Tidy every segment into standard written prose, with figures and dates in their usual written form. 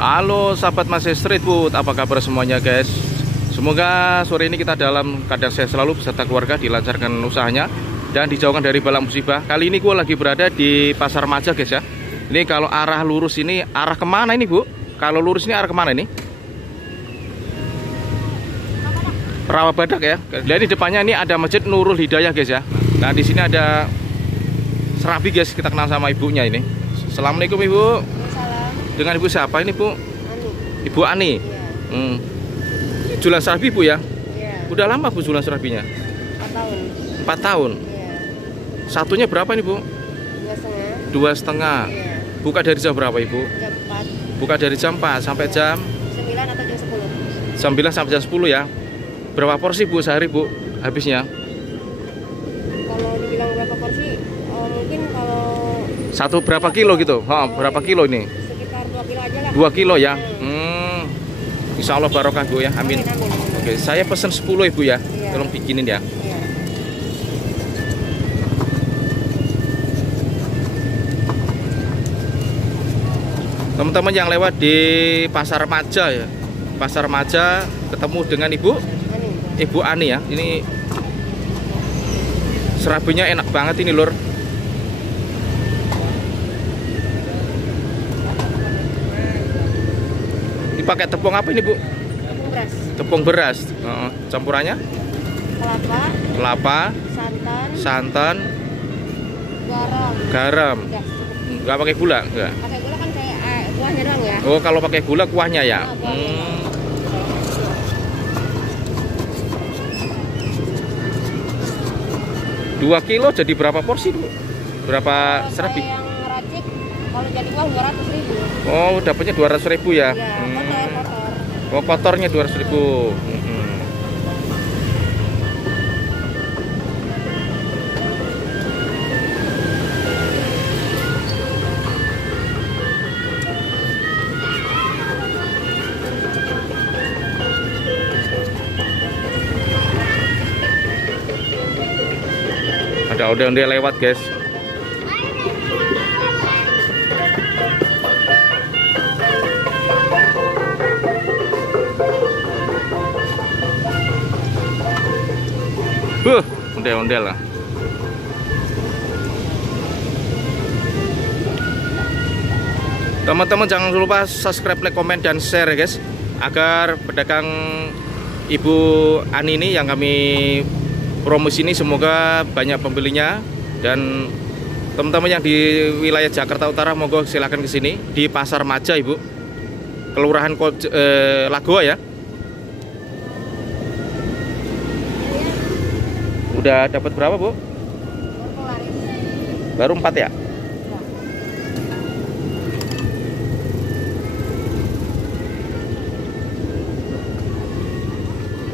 Halo sahabat Masih Street Food, apa kabar semuanya guys? Semoga sore ini kita dalam keadaan sehat selalu beserta keluarga, dilancarkan usahanya dan dijauhkan dari bala musibah. Kali ini gue lagi berada di Pasar Maja guys ya. Ini kalau arah lurus ini arah kemana ini Bu? Kalau lurus ini arah kemana ini? Rawa Badak ya. Dan di depannya ini ada Masjid Nurul Hidayah guys ya. Nah di sini ada serabi guys, kita kenal sama ibunya ini. Assalamualaikum Ibu. Dengan ibu siapa ini Bu? Ani. Ibu Ani. Iya. Jualan serabi Bu ya? Iya. Udah lama Bu jualan serabinya? 4 tahun. 4 tahun. Iya. Satunya berapa ini Bu? 2,5. 2,5. Iya. Buka dari jam berapa Ibu? Jam 4. Buka dari jam 4 sampai jam 9 atau jam 10. jam 9 sampai jam 10 ya. Berapa porsi Bu sehari Bu habisnya? Kalau dibilang berapa porsi? Mungkin kalau Satu berapa kilo gitu? Berapa kilo ini? sekitar 2 kilo aja lah. 2 kilo ya. Insya Allah barokah Bu ya. Amin. Amin. Oke, saya pesen 10 Ibu ya. Iya. Tolong bikinin ya. Iya. Teman-teman yang lewat di Pasar Maja ya. Pasar Maja ketemu dengan Ibu Ani ya. Ini serabinya enak banget ini lur. Dipakai tepung apa ini Bu? Tepung beras. Tepung beras. Campurannya? Kelapa, Kelapa, santan, garam. Ya, Nggak pakai gula? Nggak. pakai gula kan kayak kuahnya doang ya. Oh, kalau pakai gula kuahnya ya. Kuahnya. 2 kilo jadi berapa porsi Bu? Berapa Kalau serabi? saya yang ngeracik, kalau jadi uang 200.000. Oh, dapatnya 200.000 ya. Iya, kotor. Oh, kotornya 200.000. Ada ondel-ondel lewat guys. Ondel-ondel lah. Teman-teman jangan lupa subscribe, like, komen, dan share ya guys, agar pedagang Ibu Ani ini yang kami promosi ini semoga banyak pembelinya. Dan teman-teman yang di wilayah Jakarta Utara monggo silahkan ke sini di Pasar Maja Ibu, Kelurahan Lagoa ya. Udah dapat berapa Bu? Baru 4 ya?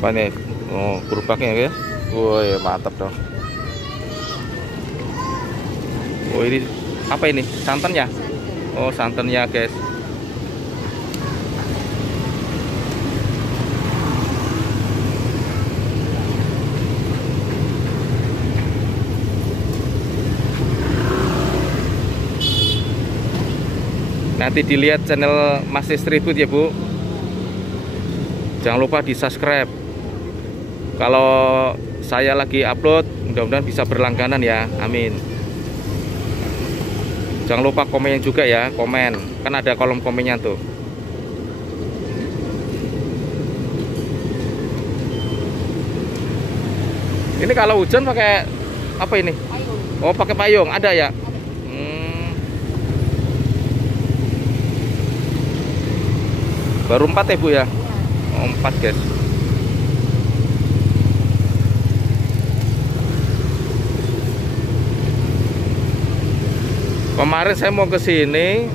Apa nih? Oh, gerobaknya ya. Woi, mantap dong. Oh, ini apa ini? Santannya? Oh, santannya guys. Nanti dilihat channel Masih Street Food ya Bu. Jangan lupa di subscribe. Kalau saya lagi upload, mudah-mudahan bisa berlangganan ya. Amin. Jangan lupa komen juga ya. Komen, kan ada kolom komennya tuh. Ini kalau hujan pakai apa ini? Payung. Oh, pakai payung. Ada ya? Baru 4 ya Bu ya? Oh, 4 guys. Kemarin saya mau ke sini,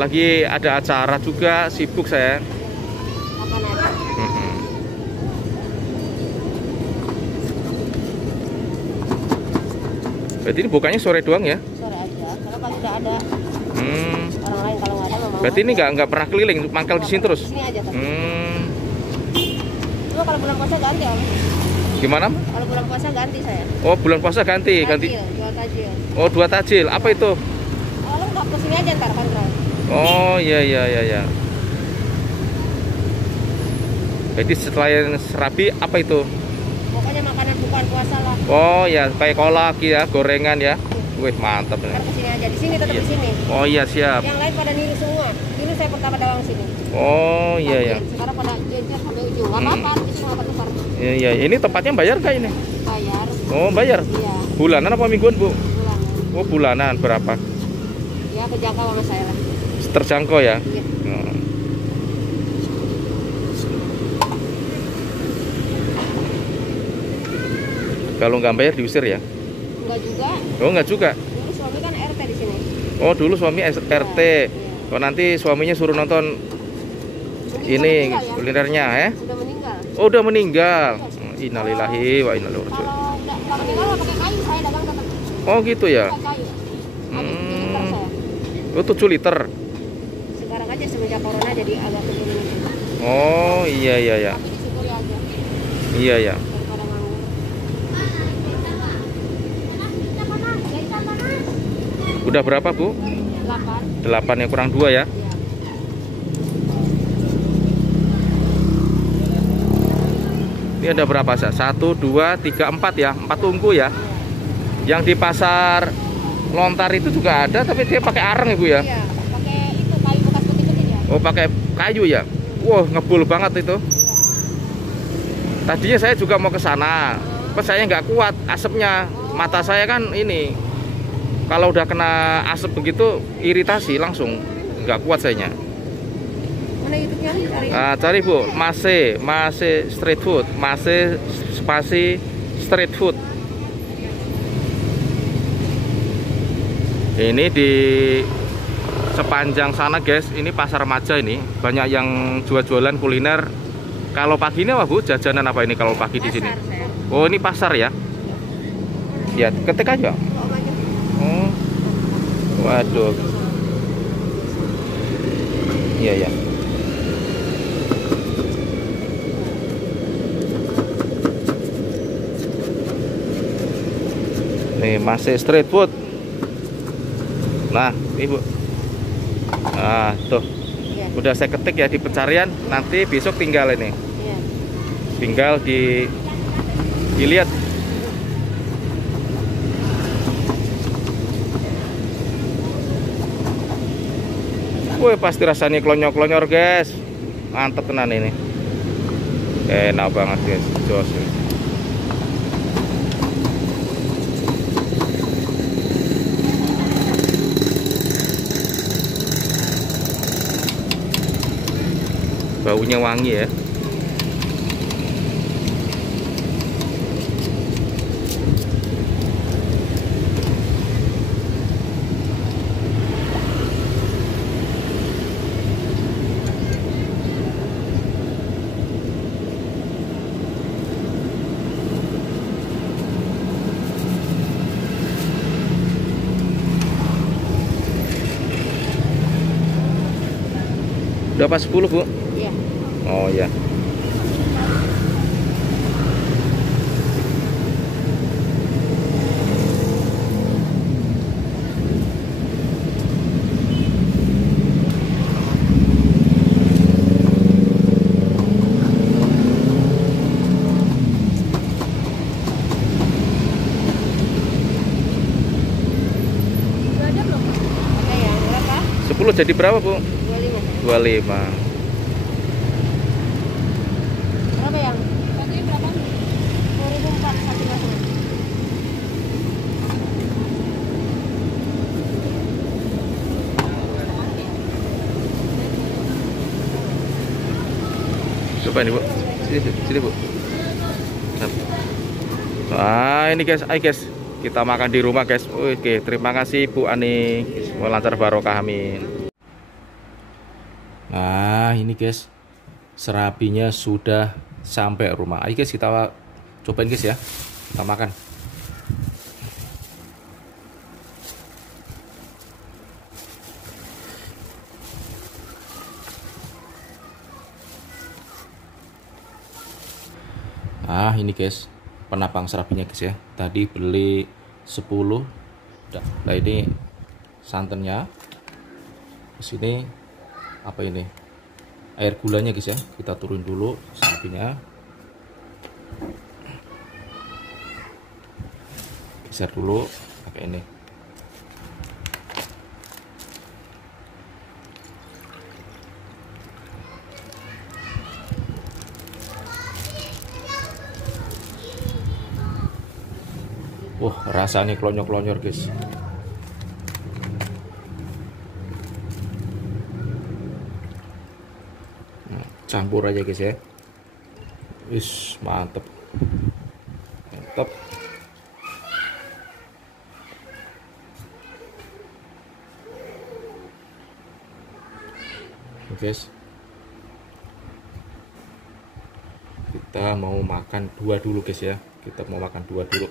lagi ada acara juga, sibuk saya. Kapan ada? Berarti ini bukannya sore doang ya? Sore aja. Kalau pagi udah ada. Orang lain kalau nggak ada memang. Berarti ini nggak pernah keliling, mangkal di sini terus? Sini aja kan. Cuma kalau bulan puasa ganti Om. Gimana? Kalau bulan puasa ganti saya. Oh, bulan puasa ganti. Jual tajil. Oh, 2 tajil. Apa itu? Kalau nggak kesini aja ntar kontrol. Oh iya. Jadi selain serabi apa itu? Pokoknya makanan bukan puasa lah. Oh ya, kayak kolak ya, gorengan ya. Wih, mantap nih. Ntar kesini aja, di sini tetap di sini. Oh iya, siap. Yang lain pada niru semua. Dulu saya pertama dagang sini. Oh iya ya. Sekarang pada gencar sampai ujung. Gak apa-apa, di sini nggak tukar. Iya iya, ini tempatnya bayar kah ini? Bayar. Oh, bayar. Iya. Bulanan apa mingguan, Bu? Bulan. Oh, bulanan berapa? Ya kejangkau sama saya lah. Terjangkau ya. Iya. Oh. Kalau nggak bayar diusir ya? Enggak juga. Oh, nggak juga. Dulu suami kan RT di sini. Oh, dulu suami RT. Iya. Oh, nanti suaminya suruh nonton Mungkin ini sudah meninggal ya? kulinernya ya? Sudah meninggal. Oh, udah meninggal. Innalillahi wa inna ilaihi raji'un. Kalau udah meninggal nggak pakai kayu, saya dagang tetap Oh, gitu ya. pakai kayu. Habis 7 liter saya. Oh, 7 liter. Sekarang aja semenjak corona jadi agak turun. Oh, iya iya ya. Tapi disyukuri aja Iya ya. daripada nganggur. Udah berapa, Bu? 8. 8 yang kurang 2 ya. Iya. Ini ada berapa, Sa? 1 2 3 4 ya. 4 tungku ya. Yang di pasar Lontar itu juga ada, tapi dia pakai areng ya, Bu ya. Iya, pakai itu kayu bekas putih-putih ya. Oh, pakai kayu ya. Wah, ngebul banget itu. Iya. Tadinya saya juga mau ke sana. Pas saya nggak kuat asapnya. Mata saya kan ini. Kalau udah kena asap begitu iritasi langsung. Nggak kuat sayanya. Mana YouTube-nya? Cari. Nah, cari, Bu, Mase street food, Mase spasi street food. Ini di sepanjang sana, guys. Ini pasar remaja ini, banyak yang jual-jualan kuliner. Kalau pagi ini apa, Bu? Jajanan apa ini kalau pagi di sini? Pasar saya. Oh, ini pasar ya? Ya, ketik aja. Bawa aja. Oh, waduh. Iya ya. Nih, masih street food. Nah, Ibu. Nah, tuh. Iya. Udah saya ketik ya di pencarian. Nanti besok tinggal ini. Iya. Tinggal dilihat. Wih, pasti rasanya klonyor-klonyor, guys. Mantep tenan ini. Enak banget, guys. Jos. Baunya wangi ya. Udah pas 10, Bu? Iya. Oh ya. Udah ada belum? Ada ya, berapa? 10 jadi berapa, Bu? 25. 25. Berapa yang? Satunya berapa? 2004 satu masuk. Coba ini, Bu. Sini, Bu. Nah, ini guys, ayo guys. Kita makan di rumah, guys. Oke, terima kasih Bu Ani. Semoga lancar barokah, amin. Nah, ini guys. Serabinya sudah sampai rumah. Ayo guys, kita cobain guys ya. Kita makan. Ah, ini guys, penapang serabinya guys ya. Tadi beli 10. Nah, ini santannya. Terus ini apa ini? air gulanya guys ya. Kita turun dulu serabinya. Geser dulu pakai ini. Wah, rasanya klonyor-klonyor guys. Campur aja guys ya. Wis, mantep. Mantap. Guys, kita mau makan dua dulu guys ya. Kita mau makan dua dulu.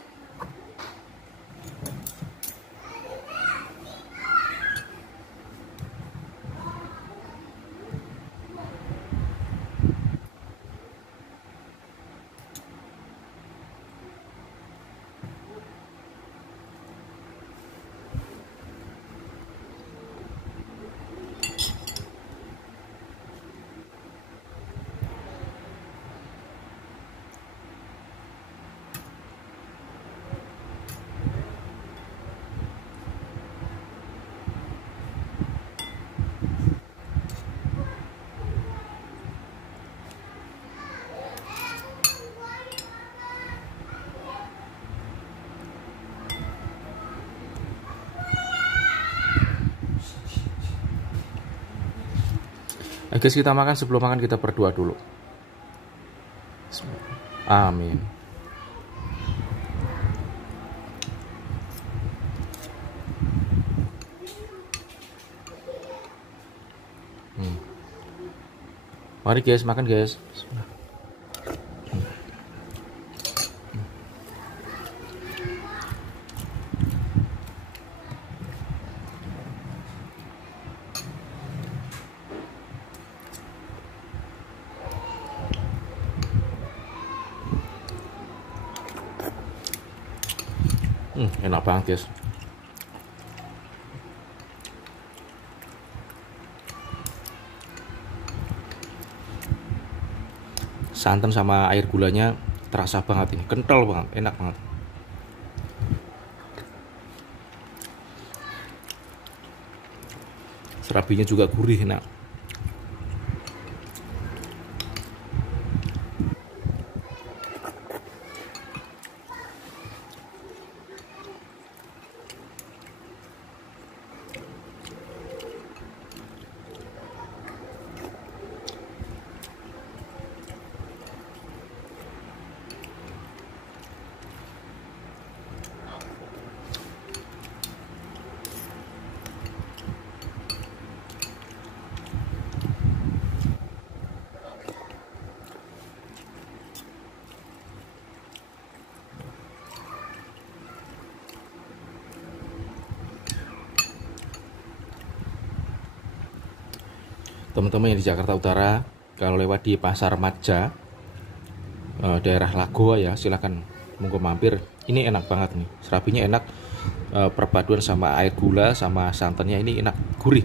Guys, kita makan. Sebelum makan kita berdoa dulu. Amin. Mari guys, makan guys. Enak banget guys. Santan sama air gulanya terasa banget ini, kental banget, enak banget. Serabinya juga gurih, enak. Teman-teman yang di Jakarta Utara, kalau lewat di Pasar Maja, daerah Lagoa ya, silahkan monggo mampir. Ini enak banget nih, serabinya enak, perpaduan sama air gula sama santannya ini enak, gurih.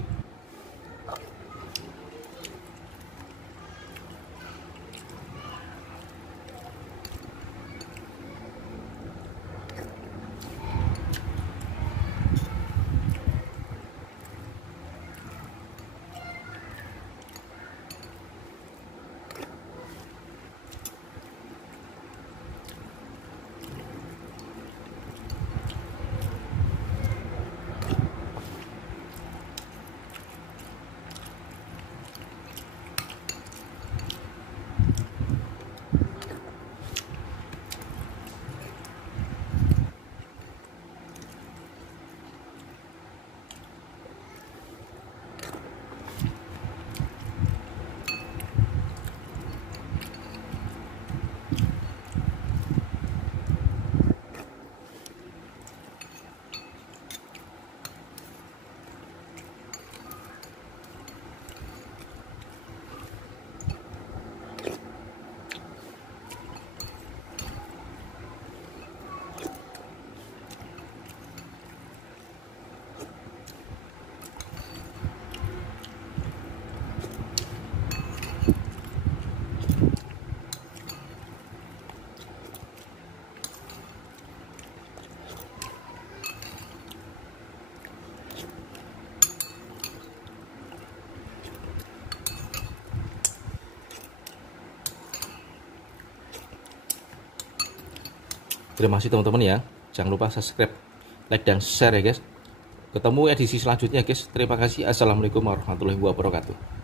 Terima kasih teman-teman ya. Jangan lupa subscribe, like, dan share ya guys. Ketemu edisi selanjutnya guys. Terima kasih. Assalamualaikum warahmatullahi wabarakatuh.